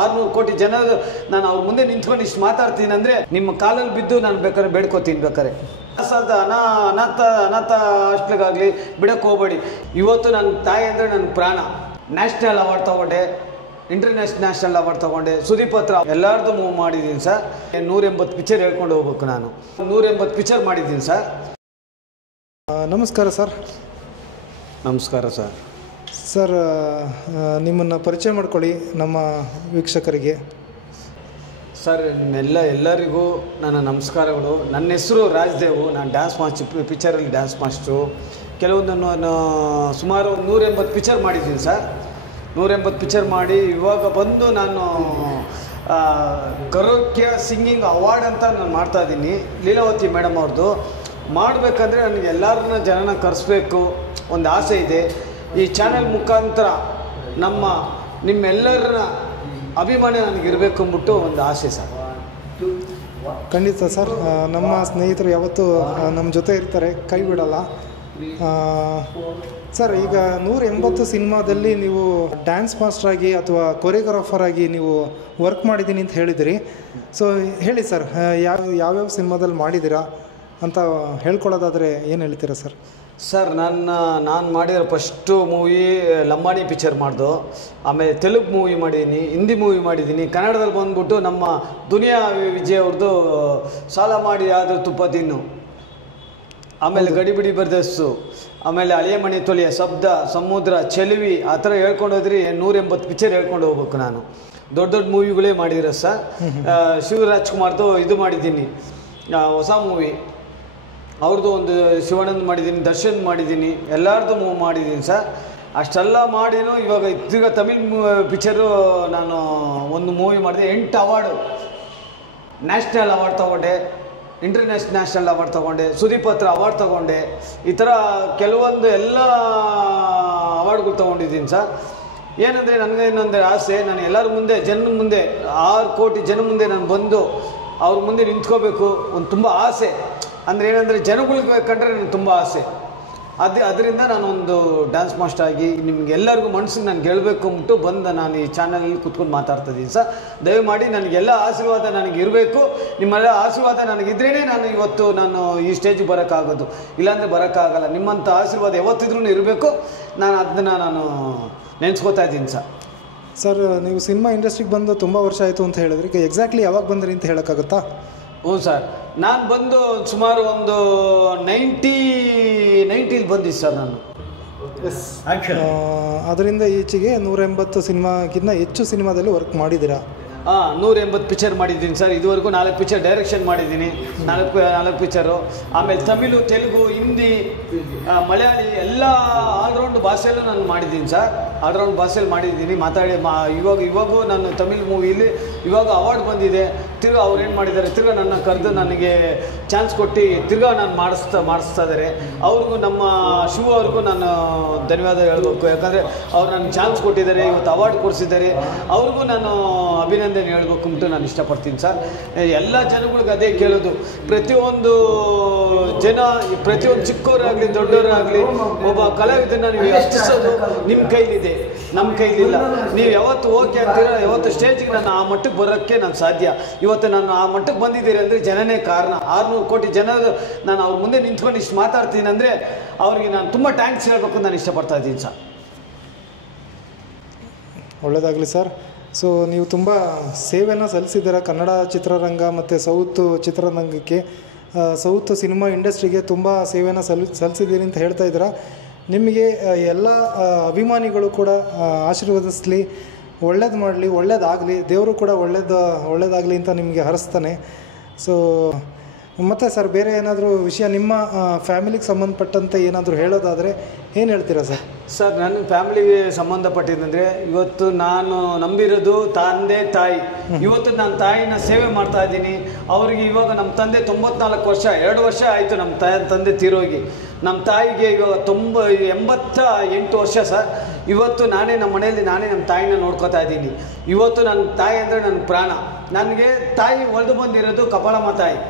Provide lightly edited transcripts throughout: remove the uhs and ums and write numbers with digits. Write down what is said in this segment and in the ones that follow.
600 ಕೋಟಿ ಜನ ನಾನು ಅವ್ರ ಮುಂದೆ ನಿಂತ್ಕೊಂಡು ಇಷ್ಟು ಮಾತಾಡ್ತೀನಿ ಅಂದರೆ ನಿಮ್ಮ ಕಾಲಲ್ಲಿ ಬಿದ್ದು ನಾನು ಬೇಕಾದ್ರೆ ಬೇಡ್ಕೋತೀನಿ. ಬೇಕಾದ್ರೆ ಅನಾಥ ಹಾಸ್ಟ್ಲಿಗಾಗಲಿ ಬಿಡಕ್ಕೆ ಹೋಗಬೇಡಿ. ಇವತ್ತು ನನ್ನ ತಾಯಿ ಅಂದರೆ ನನ್ನ ಪ್ರಾಣ. ನ್ಯಾಷನಲ್ ಅವಾರ್ಡ್ ತೊಗೊಂಡೆ, ಇಂಟರ್ನ್ಯಾಷನಲ್ ಅವಾರ್ಡ್ ತೊಗೊಂಡೆ, ಸುದೀಪ್ ಹತ್ರ ಎಲ್ಲರದ್ದು ಮೂವ್ ಮಾಡಿದ್ದೀನಿ ಸರ್. 180 ಪಿಕ್ಚರ್ ಹೇಳ್ಕೊಂಡು ಹೋಗ್ಬೇಕು. ನಾನು 180 ಪಿಕ್ಚರ್ ಮಾಡಿದ್ದೀನಿ ಸರ್. ನಮಸ್ಕಾರ ಸರ್. ನಮಸ್ಕಾರ ಸರ್. ಸರ್, ನಿಮ್ಮನ್ನು ಪರಿಚಯ ಮಾಡ್ಕೊಳ್ಳಿ ನಮ್ಮ ವೀಕ್ಷಕರಿಗೆ. ಸರ್, ಎಲ್ಲರಿಗೂ ನನ್ನ ನಮಸ್ಕಾರಗಳು. ನನ್ನ ಹೆಸರು ರಾಜ್ದೇವು. ನಾನು ಡ್ಯಾನ್ಸ್ ಮಾಸ್ಟರ್, ಪಿಕ್ಚರಲ್ಲಿ ಡ್ಯಾನ್ಸ್ ಮಾಸ್ಟ್ರು. ಕೆಲವೊಂದು ಸುಮಾರು 180 ಪಿಕ್ಚರ್ ಮಾಡಿದ್ದೀನಿ ಸರ್. 180 ಪಿಕ್ಚರ್ ಮಾಡಿ ಇವಾಗ ಬಂದು ನಾನು ಕರೋಕ್ಯ ಸಿಂಗಿಂಗ್ ಅವಾರ್ಡ್ ಅಂತ ನಾನು ಮಾಡ್ತಾಯಿದ್ದೀನಿ. ಲೀಲಾವತಿ ಮೇಡಮ್ ಅವ್ರದ್ದು ಮಾಡಬೇಕಂದ್ರೆ ನನಗೆ ಎಲ್ಲರನ್ನ ಜನನ ಕರೆಸ್ಬೇಕು ಒಂದು ಆಸೆ ಇದೆ. ಈ ಚಾನೆಲ್ ಮುಖಾಂತರ ನಿಮ್ಮೆಲ್ಲರ ಅಭಿಮಾನ ನನಗಿರಬೇಕು ಅಂದ್ಬಿಟ್ಟು ಒಂದು ಆಸೆ ಸರ್. ಖಂಡಿತ ಸರ್, ನಮ್ಮ ಸ್ನೇಹಿತರು ಯಾವತ್ತೂ ನಮ್ಮ ಜೊತೆ ಇರ್ತಾರೆ, ಕೈ ಬಿಡಲ್ಲ. ಸರ್, ಈಗ 180 ಸಿನಿಮಾದಲ್ಲಿ ನೀವು ಡ್ಯಾನ್ಸ್ ಮಾಸ್ಟರ್ ಆಗಿ ಅಥವಾ ಕೊರಿಯೋಗ್ರಾಫರ್ ಆಗಿ ನೀವು ವರ್ಕ್ ಮಾಡಿದ್ದೀನಿ ಅಂತ ಹೇಳಿದಿರಿ. ಸೊ ಹೇಳಿ ಸರ್, ಯಾವ್ಯಾವ ಸಿನಿಮಾದಲ್ಲಿ ಮಾಡಿದ್ದೀರಾ ಅಂತ ಹೇಳ್ಕೊಳ್ಳೋದಾದರೆ ಏನು ಹೇಳ್ತೀರಾ ಸರ್? ಸರ್, ನಾನು ಮಾಡಿರೋ ಫಸ್ಟು ಮೂವಿ ಲಂಬಾಣಿ ಪಿಕ್ಚರ್ ಮಾಡ್ದು. ಆಮೇಲೆ ತೆಲುಗು ಮೂವಿ ಮಾಡಿದ್ದೀನಿ, ಹಿಂದಿ ಮೂವಿ ಮಾಡಿದ್ದೀನಿ. ಕನ್ನಡದಲ್ಲಿ ಬಂದ್ಬಿಟ್ಟು ನಮ್ಮ ದುನಿಯಾ ವಿಜಯ್ ಅವ್ರದ್ದು ಸಾಲ ಮಾಡಿ ಆದರೂ ತುಪ್ಪ ತಿನ್ನು, ಆಮೇಲೆ ಗಡಿಬಿಡಿ ಬರ್ದಸ್ಸು, ಆಮೇಲೆ ಹಳೆಯ ಮನೆ ತೊಳೆಯ, ಶಬ್ದ, ಸಮುದ್ರ, ಚೆಲುವಿ, ಆ ಥರ ಹೇಳ್ಕೊಂಡು ಹೋದ್ರಿ 180 ಪಿಕ್ಚರ್ ಹೇಳ್ಕೊಂಡು ಹೋಗ್ಬೇಕು. ನಾನು ದೊಡ್ಡ ಮೂವಿಗಳೇ ಮಾಡಿರೋ ಸರ್. ಶಿವರಾಜ್ಕುಮಾರ್ದು ಇದು ಮಾಡಿದ್ದೀನಿ, ಹೊಸ ಮೂವಿ ಅವ್ರದ್ದು ಒಂದು ಶಿವಣ್ಣಂದು ಮಾಡಿದ್ದೀನಿ, ದರ್ಶನ್ ಮಾಡಿದ್ದೀನಿ, ಎಲ್ಲರದ್ದು ಮೂವ್ ಮಾಡಿದ್ದೀನಿ ಸರ್. ಅಷ್ಟೆಲ್ಲ ಮಾಡಿನೂ ಇವಾಗ ತಿರ್ಗಾ ತಮಿಳ್ ಪಿಕ್ಚರು ನಾನು ಒಂದು ಮೂವಿ ಮಾಡಿದೆ. 8 ಅವಾರ್ಡು, ನ್ಯಾಷನಲ್ ಅವಾರ್ಡ್ ತೊಗೊಂಡೆ, ಇಂಟರ್ನ್ಯಾಷನಲ್ ಅವಾರ್ಡ್ ತೊಗೊಂಡೆ, ಸುದೀಪ್ ಹತ್ರ ಅವಾರ್ಡ್ ತೊಗೊಂಡೆ. ಈ ಥರ ಕೆಲವೊಂದು ಎಲ್ಲ ಅವಾರ್ಡ್ಗಳು ತೊಗೊಂಡಿದ್ದೀನಿ ಸರ್. ಏನಂದರೆ ನನಗೆ ಇನ್ನೊಂದು ಆಸೆ, ನಾನು ಎಲ್ಲರ ಮುಂದೆ, ಜನ ಮುಂದೆ, 6 ಕೋಟಿ ಜನ ಮುಂದೆ ನಾನು ಬಂದು ಅವ್ರ ಮುಂದೆ ನಿಂತ್ಕೋಬೇಕು ಒಂದು ತುಂಬ ಆಸೆ. ಅಂದರೆ ಏನಂದರೆ ಜನಗಳಿಗೆ ಕಂಡ್ರೆ ನನಗೆ ತುಂಬ ಆಸೆ. ಅದರಿಂದ ನಾನೊಂದು ಡ್ಯಾನ್ಸ್ ಮಾಸ್ಟರ್ ಆಗಿ ನಿಮಗೆಲ್ಲರಿಗೂ ಮನಸ್ಸಿಗೆ ನಾನು ಗೆಲ್ಲಬೇಕು ಅಂದ್ಬಿಟ್ಟು ಬಂದು ನಾನು ಈ ಚಾನಲಲ್ಲಿ ಕೂತ್ಕೊಂಡು ಮಾತಾಡ್ತಾಯಿದ್ದೀನಿ ಸರ್. ದಯಮಾಡಿ ನನಗೆಲ್ಲ ಆಶೀರ್ವಾದ ನನಗೆ ಇರಬೇಕು. ನಿಮ್ಮೆಲ್ಲ ಆಶೀರ್ವಾದ ನನಗಿದ್ರೇ ನಾನು ಇವತ್ತು ಈ ಸ್ಟೇಜಿಗೆ ಬರೋಕ್ಕಾಗೋದು, ಇಲ್ಲಾಂದರೆ ಬರೋಕ್ಕಾಗಲ್ಲ. ನಿಮ್ಮಂಥ ಆಶೀರ್ವಾದ ಯಾವತ್ತಿದ್ರೂ ಇರಬೇಕು. ನಾನು ನೆನೆಸ್ಕೋತಾ ಇದ್ದೀನಿ ಸರ್. ಸರ್, ನೀವು ಸಿನಿಮಾ ಇಂಡಸ್ಟ್ರಿಗೆ ಬಂದು ತುಂಬ ವರ್ಷ ಆಯಿತು ಅಂತ ಹೇಳಿದ್ರಿ. ಈಗ ಎಕ್ಸಾಕ್ಟ್ಲಿ ಯಾವಾಗ ಬಂದ್ರಿ ಅಂತ ಹೇಳೋಕ್ಕಾಗುತ್ತಾ? ಹ್ಞೂ ಸರ್, ನಾನು ಬಂದು ಸುಮಾರು ಒಂದು 90 ಬಂದಿದ್ದೆ ಸರ್ ನಾನು. ಅದರಿಂದ ಈಚೆಗೆ 180 ಸಿನಿಮಾಗಿಂತ ಹೆಚ್ಚು ಸಿನಿಮಾದಲ್ಲಿ ವರ್ಕ್ ಮಾಡಿದ್ದೀರಾ? 180 ಪಿಕ್ಚರ್ ಮಾಡಿದ್ದೀನಿ ಸರ್. ಇದುವರೆಗೂ 4 ಪಿಕ್ಚರ್ ಡೈರೆಕ್ಷನ್ ಮಾಡಿದ್ದೀನಿ, 4 ಪಿಕ್ಚರು. ಆಮೇಲೆ ತಮಿಳು, ತೆಲುಗು, ಹಿಂದಿ, ಮಲಯಾಳಿ ಎಲ್ಲ ಆಲ್ರೌಂಡ್ ಭಾಷೆಯಲ್ಲೂ ನಾನು ಮಾಡಿದ್ದೀನಿ ಸರ್. ಆಲ್ರೌಂಡ್ ಭಾಷೆಯಲ್ಲಿ ಮಾಡಿದ್ದೀನಿ. ಇವಾಗೂ ನಾನು ತಮಿಳ್ ಮೂವಿಲಿ ಇವಾಗ ಅವಾರ್ಡ್ ಬಂದಿದೆ. ತಿರ್ಗಾ ಅವ್ರು ಏನು ಮಾಡಿದ್ದಾರೆ, ತಿರ್ಗಾ ನನ್ನ ಕರೆದು ನನಗೆ ಚಾನ್ಸ್ ಕೊಟ್ಟು ತಿರ್ಗಾ ನಾನು ಮಾಡಿಸ್ತಾ ಇದ್ದಾರೆ. ಅವ್ರಿಗೂ ನಮ್ಮ ಶಿವ ಅವ್ರಿಗೂ ನಾನು ಧನ್ಯವಾದ ಹೇಳಬೇಕು. ಯಾಕಂದರೆ ಅವ್ರು ನನಗೆ ಚಾನ್ಸ್ ಕೊಟ್ಟಿದ್ದಾರೆ, ಇವತ್ತು ಅವಾರ್ಡ್ ಕೊಡಿಸಿದ್ದಾರೆ. ಅವ್ರಿಗೂ ನಾನು ಅಭಿನಂದನೆ ಹೇಳಬೇಕು ಅಂತ ನಾನು ಇಷ್ಟಪಡ್ತೀನಿ ಸರ್. ಎಲ್ಲ ಜನಗಳಿಗೆ ಅದೇ ಕೇಳೋದು, ಪ್ರತಿಯೊಂದು ಚಿಕ್ಕವರಾಗಲಿ ದೊಡ್ಡವರಾಗಲಿ ಒಬ್ಬ ಕಲಾವಿದನ್ನ ನೀವು ಹೆಚ್ಚಿಸೋದು ನಿಮ್ಮ ಕೈಲಿದೆ, ನಮ್ಮ ಕೈಲಿಲ್ಲ. ನೀವು ಯಾವತ್ತು ಓಕೆ ಅಂತೀರ, ಯಾವತ್ತು ಸ್ಟೇಜಿಗೆ ನಾನು ಆ ಮಟ್ಟಕ್ಕೆ ಬರೋಕ್ಕೆ ನಾನು ಸಾಧ್ಯ. ಇವತ್ತು ನಾನು ಆ ಮಟ್ಟಕ್ಕೆ ಬಂದಿದ್ದೀರಿ ಅಂದರೆ ಜನನೇ ಕಾರಣ. 600 ಕೋಟಿ ಜನ ನಾನು ಅವ್ರ ಮುಂದೆ ನಿಂತ್ಕೊಂಡು ಇಷ್ಟು ಮಾತಾಡ್ತೀನಿ ಅಂದರೆ ಅವ್ರಿಗೆ ನಾನು ತುಂಬ ಥ್ಯಾಂಕ್ಸ್ ಹೇಳಬೇಕು ಅಂತ ನಾನು ಇಷ್ಟಪಡ್ತಾ ಇದ್ದೀನಿ ಸರ್. ಒಳ್ಳೆಯದಾಗಲಿ ಸರ್. ಸೊ ನೀವು ತುಂಬ ಸೇವೆಯನ್ನು ಸಲ್ಲಿಸಿದ್ದೀರ ಕನ್ನಡ ಚಿತ್ರರಂಗ ಮತ್ತು ಸೌತ್ ಚಿತ್ರರಂಗಕ್ಕೆ, ಸೌತ್ ಸಿನಿಮಾ ಇಂಡಸ್ಟ್ರಿಗೆ ತುಂಬ ಸೇವೆಯನ್ನು ಸಲ್ಲಿಸಿದ್ದೀರಿ ಅಂತ ಹೇಳ್ತಾ ಇದ್ದೀರಾ. ನಿಮಗೆ ಎಲ್ಲ ಅಭಿಮಾನಿಗಳು ಕೂಡ ಆಶೀರ್ವದಿಸಲಿ, ಒಳ್ಳೇದು ಮಾಡಲಿ, ಒಳ್ಳೇದಾಗಲಿ, ದೇವರು ಕೂಡ ಒಳ್ಳೇದಾಗಲಿ ಅಂತ ನಿಮಗೆ ಹರಿಸ್ತಾನೆ. ಸೊ ಮತ್ತು ಸರ್, ಬೇರೆ ಏನಾದರೂ ವಿಷಯ ನಿಮ್ಮ ಫ್ಯಾಮಿಲಿಗೆ ಸಂಬಂಧಪಟ್ಟಂತೆ ಏನಾದರೂ ಹೇಳೋದಾದರೆ ಏನು ಹೇಳ್ತೀರಾ ಸರ್? ಸರ್, ನನ್ನ ಫ್ಯಾಮಿಲಿಗೆ ಸಂಬಂಧಪಟ್ಟಿದ್ದಂದರೆ ಇವತ್ತು ನಾನು ನಂಬಿರೋದು ತಂದೆ ತಾಯಿ. ಇವತ್ತು ನಾನು ತಾಯಿನ ಸೇವೆ ಮಾಡ್ತಾ ಇದ್ದೀನಿ. ಅವರಿಗೆ ಇವಾಗ ನಮ್ಮ ತಂದೆ 94 ವರ್ಷ, 2 ವರ್ಷ ಆಯಿತು ನಮ್ಮ ತಂದೆ ತೀರೋಗಿ. ನಮ್ಮ ತಾಯಿಗೆ ಇವಾಗ 88 ವರ್ಷ ಸರ್. ಇವತ್ತು ನಾನೇ ನಮ್ಮ ಮನೆಯಲ್ಲಿ ನಮ್ಮ ತಾಯಿನ ನೋಡ್ಕೋತಾ ಇದ್ದೀನಿ. ಇವತ್ತು ನನ್ನ ತಾಯಿ ಅಂದರೆ ನನ್ನ ಪ್ರಾಣ. ನನಗೆ ತಾಯಿ ಒಡೆದು ಬಂದಿರೋದು ಕಪಾಲಮ್ಮ ತಾಯಿ.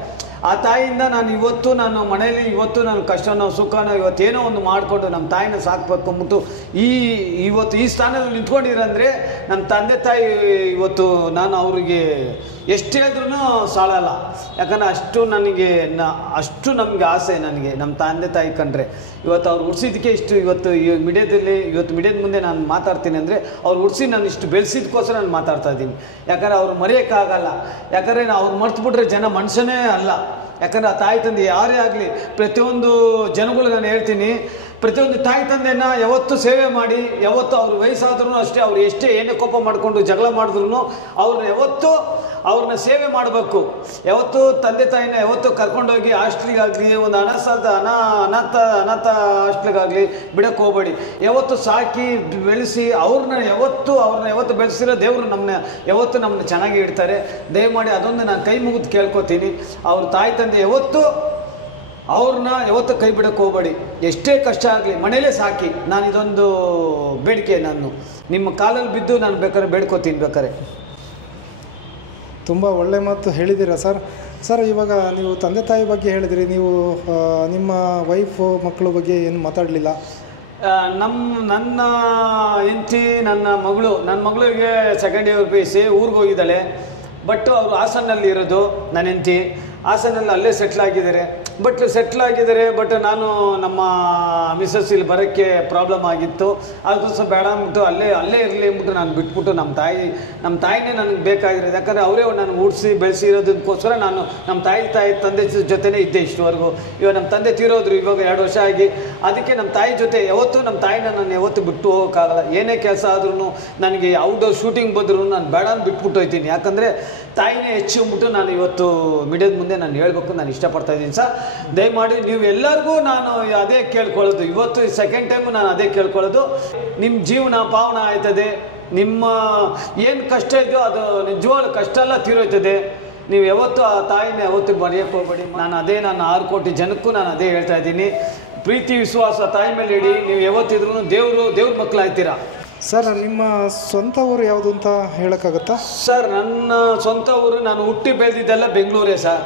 ಆ ತಾಯಿಯಿಂದ ನಾನು ಇವತ್ತು ನಾನು ಮನೆಯಲ್ಲಿ ಇವತ್ತು ನಾನು ಕಷ್ಟನೋ ಸುಖನೋ ಇವತ್ತೇನೋ ಒಂದು ಮಾಡಿಕೊಂಡು ನಮ್ಮ ತಾಯಿನ ಸಾಕಬೇಕು ಅಂದ್ಬಿಟ್ಟು ಇವತ್ತು ಈ ಸ್ಥಾನದಲ್ಲಿ ನಿಂತ್ಕೊಂಡಿರಂದರೆ ನಮ್ಮ ತಂದೆ ತಾಯಿ ಇವತ್ತು ನಾನು ಅವರಿಗೆ ಎಷ್ಟು ಹೇಳಿದ್ರೂ ಸಾಲಲ್ಲ. ಯಾಕಂದರೆ ಅಷ್ಟು ನಮಗೆ ಆಸೆ ನನಗೆ ನಮ್ಮ ತಂದೆ ತಾಯಿ ಕಂಡ್ರೆ. ಇವತ್ತು ಅವ್ರು ಉಡ್ಸಿದ್ದಕ್ಕೆ ಇಷ್ಟು ಇವತ್ತು ಮೀಡಿಯಾದ ಮುಂದೆ ನಾನು ಮಾತಾಡ್ತೀನಿ ಅಂದರೆ ಅವ್ರು ಉಡ್ಸಿ ನಾನು ಇಷ್ಟು ಬೆಳೆಸಿದಕ್ಕೋಸ್ಕರ ನಾನು ಮಾತಾಡ್ತಾ ಇದ್ದೀನಿ. ಯಾಕಂದರೆ ಅವ್ರು ಮರೆಯೋಕ್ಕಾಗಲ್ಲ. ಯಾಕಂದರೆ ಅವ್ರು ಮರ್ತುಬಿಟ್ರೆ ಜನ ಮನುಷ್ಯನೇ ಅಲ್ಲ. ಯಾಕಂದರೆ ಆ ತಾಯಿ ತಂದೆ ಯಾರೇ ಆಗಲಿ, ಪ್ರತಿಯೊಂದು ಜನಗಳು ನಾನು ಹೇಳ್ತೀನಿ, ಪ್ರತಿಯೊಂದು ತಾಯಿ ತಂದೆನ ಯಾವತ್ತೂ ಸೇವೆ ಮಾಡಿ, ಯಾವತ್ತು ಅವ್ರ ವಯಸ್ಸಾದ್ರೂ ಅಷ್ಟೇ, ಅವ್ರು ಎಷ್ಟೇ ಏನೇ ಕೋಪ ಮಾಡಿಕೊಂಡು ಜಗಳ ಮಾಡಿದ್ರು ಅವ್ರನ್ನ ಸೇವೆ ಮಾಡಬೇಕು. ಯಾವತ್ತೂ ತಂದೆ ತಾಯಿನ ಯಾವತ್ತೂ ಕರ್ಕೊಂಡೋಗಿ ಹಾಸ್ಟ್ಲಿಗಾಗಲಿ ಒಂದು ಅನಾಥ ಹಾಸ್ಟ್ಲಿಗಾಗಲಿ ಬಿಡಕ್ಕೆ ಹೋಗಬೇಡಿ. ಯಾವತ್ತು ಸಾಕಿ ಬೆಳೆಸಿ ಅವ್ರನ್ನ ಯಾವತ್ತು ಬೆಳೆಸಿರೋ ದೇವರು ನಮ್ಮನ್ನ ಚೆನ್ನಾಗಿ ಇಡ್ತಾರೆ. ದಯಮಾಡಿ ಅದೊಂದು ನಾನು ಕೈ ಮುಗಿದು ಕೇಳ್ಕೊತೀನಿ. ಅವ್ರ ತಾಯಿ ತಂದೆ ಅವ್ರನ್ನ ಯಾವತ್ತೂ ಕೈ ಬಿಡಕ್ಕೆ ಹೋಗಬೇಡಿ. ಎಷ್ಟೇ ಕಷ್ಟ ಆಗಲಿ ಮನೇಲೇ ಸಾಕಿ. ನಾನು ಇದೊಂದು ಬೇಡಿಕೆ, ನಾನು ನಿಮ್ಮ ಕಾಲಲ್ಲಿ ಬಿದ್ದು ನಾನು ಬೇಕಾದ್ರೆ ಬೇಡ್ಕೋತೀನಿ. ಬೇಕಾದ್ರೆ ತುಂಬ ಒಳ್ಳೆ ಮಾತು ಹೇಳಿದ್ದೀರಾ ಸರ್. ಇವಾಗ ನೀವು ತಂದೆ ತಾಯಿ ಬಗ್ಗೆ ಹೇಳಿದ್ರಿ, ನೀವು ನಿಮ್ಮ ವೈಫು ಮಕ್ಕಳ ಬಗ್ಗೆ ಏನು ಮಾತಾಡಲಿಲ್ಲ. ನನ್ನ ಹೆಂಡತಿ ನನ್ನ ಮಗಳಿಗೆ ಸೆಕೆಂಡ್ ಇಯರ್ PUC ಊರಿಗೆ ಹೋಗಿದ್ದಾಳೆ. ಬಟ್ ಅವರು ಹಾಸನಲ್ಲಿ ಇರೋದು. ನನ್ನ ಹೆಂಡತಿ ಹಾಸನಲ್ಲಿ ಅಲ್ಲೇ ಸೆಟ್ಲ್ ಆಗಿದ್ದಾರೆ. ಬಟ್ ನಾನು ನಮ್ಮ ಮಿಸಸ್ ಇಲ್ಲಿ ಬರೋಕ್ಕೆ ಪ್ರಾಬ್ಲಮ್ ಆಗಿತ್ತು. ಅದಕ್ಕೋಸ್ಕರ ಬೇಡ ಅಂದ್ಬಿಟ್ಟು ಅಲ್ಲೇ ಇರಲಿ ಅಂದ್ಬಿಟ್ಟು ನಾನು ಬಿಟ್ಬಿಟ್ಟು ನಮ್ಮ ತಾಯಿನೇ ನನಗೆ ಬೇಕಾಗಿರೋದು. ಯಾಕಂದರೆ ಅವರೇ ನನಗೆ ಉಡ್ಸಿ ಬೆಳೆಸಿರೋದಕ್ಕೋಸ್ಕರ ನಾನು ನಮ್ಮ ತಂದೆ ಜೊತೆನೇ ಇದ್ದೆ ಇಷ್ಟುವರೆಗೂ. ಇವಾಗ ನಮ್ಮ ತಂದೆ ತೀರೋದ್ರು ಇವಾಗ 2 ವರ್ಷ ಆಗಿ. ಅದಕ್ಕೆ ನಮ್ಮ ತಾಯಿ ಜೊತೆ ನಮ್ಮ ತಾಯಿನ ನಾನು ಯಾವತ್ತೂ ಬಿಟ್ಟು ಹೋಗೋಕ್ಕಾಗಲ್ಲ. ಏನೇ ಕೆಲಸ ಆದ್ರೂ ನನಗೆ ಔಟ್ಡೋರ್ ಶೂಟಿಂಗ್ ಬಂದರೂ ನಾನು ಬೇಡ ಅಂತ ಬಿಟ್ಬಿಟ್ಟು ಹೋಗ್ತೀನಿ. ಯಾಕಂದರೆ ತಾಯಿನೇ ಹೆಚ್ಚು ಅಂದ್ಬಿಟ್ಟು ನಾನು ಇವತ್ತು ಮೀಡಿಯಾದ ಮುಂದೆ ನಾನು ಹೇಳಬೇಕು ನಾನು ಇಷ್ಟಪಡ್ತಾ ಇದ್ದೀನಿ ಸರ್. ದಯಮಾಡಿ ನೀವು ಎಲ್ಲರಿಗೂ ನಾನು ಅದೇ ಕೇಳ್ಕೊಳ್ಳೋದು, ಇವತ್ತು ಸೆಕೆಂಡ್ ಟೈಮು ನಾನು ಅದೇ ಕೇಳ್ಕೊಳ್ಳೋದು, ನಿಮ್ಮ ಜೀವನ ಪಾವನ ಆಯ್ತದೆ. ನಿಮ್ಮ ಏನು ಕಷ್ಟ ಇದೆಯೋ ಅದು ನಿಜವಾಗ್ಲೂ ಕಷ್ಟ ಎಲ್ಲ ತೀರೋಯ್ತದೆ. ನೀವು ಯಾವತ್ತೂ ಆ ತಾಯಿನ ಯಾವತ್ತೂ ಮರೆಯೋಕ್ಕೆ ಹೋಗಬೇಡಿ. ನಾನು 6 ಕೋಟಿ ಜನಕ್ಕೂ ನಾನು ಅದೇ ಹೇಳ್ತಾ ಇದ್ದೀನಿ. ಪ್ರೀತಿ ವಿಶ್ವಾಸ ತಾಯಿ ಮೇಲೆ ಇಡಿ. ನೀವು ಯಾವತ್ತಿದ್ರೂ ದೇವ್ರ ಮಕ್ಕಳಾಗ್ತೀರಾ. ಸರ್, ನಿಮ್ಮ ಸ್ವಂತ ಊರು ಯಾವುದು ಅಂತ ಹೇಳೋಕ್ಕಾಗತ್ತಾ? ಸರ್, ನನ್ನ ಸ್ವಂತ ಊರು, ನಾನು ಹುಟ್ಟಿ ಬೆಳೆದಿದ್ದೆಲ್ಲ ಬೆಂಗಳೂರೇ ಸರ್.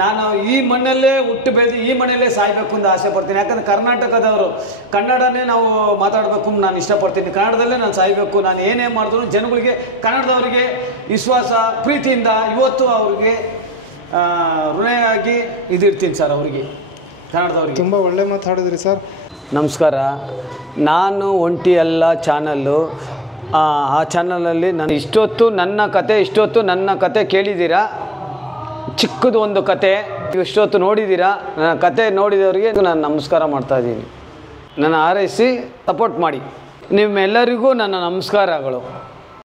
ನಾನು ಈ ಮಣ್ಣಲ್ಲೇ ಹುಟ್ಟಿ ಬೆಳೆದು ಈ ಮನೆಯಲ್ಲೇ ಸಾಯ್ಬೇಕು ಅಂತ ಆಸೆ ಪಡ್ತೀನಿ. ಯಾಕಂದರೆ ಕರ್ನಾಟಕದವರು ಕನ್ನಡನೇ ನಾವು ಮಾತಾಡಬೇಕು ಅಂತ ನಾನು ಇಷ್ಟಪಡ್ತೀನಿ. ಕನ್ನಡದಲ್ಲೇ ನಾನು ಸಾಯ್ಬೇಕು. ನಾನು ಏನೇ ಮಾಡಿದ್ರು ಜನಗಳಿಗೆ, ಕನ್ನಡದವರಿಗೆ ವಿಶ್ವಾಸ ಪ್ರೀತಿಯಿಂದ ಇವತ್ತು ಅವ್ರಿಗೆ ಋಣಿಯಾಗಿ ಇದಿರ್ತೀನಿ ಸರ್. ಅವರಿಗೆ ಕನ್ನಡದವ್ರಿಗೆ ತುಂಬ ಒಳ್ಳೆ ಮಾತಾಡಿದ್ರಿ ಸರ್. ನಮಸ್ಕಾರ. ನಾನು ಒಂಟಿ ಅಲ್ಲ ಚಾನಲ್ಲು. ಆ ಚಾನಲಲ್ಲಿ ನಾನು ಇಷ್ಟೊತ್ತು ನನ್ನ ಕತೆ ಕೇಳಿದ್ದೀರಾ. ಚಿಕ್ಕದು ಒಂದು ಕತೆ ಇಷ್ಟೊತ್ತು ನೋಡಿದ್ದೀರಾ. ನನ್ನ ಕತೆ ನೋಡಿದವರಿಗೆ ನಾನು ನಮಸ್ಕಾರ ಮಾಡ್ತಾಯಿದ್ದೀನಿ. ನನ್ನ ಆರೈಸಿ ಸಪೋರ್ಟ್ ಮಾಡಿ. ನಿಮ್ಮೆಲ್ಲರಿಗೂ ನನ್ನ ನಮಸ್ಕಾರಗಳು.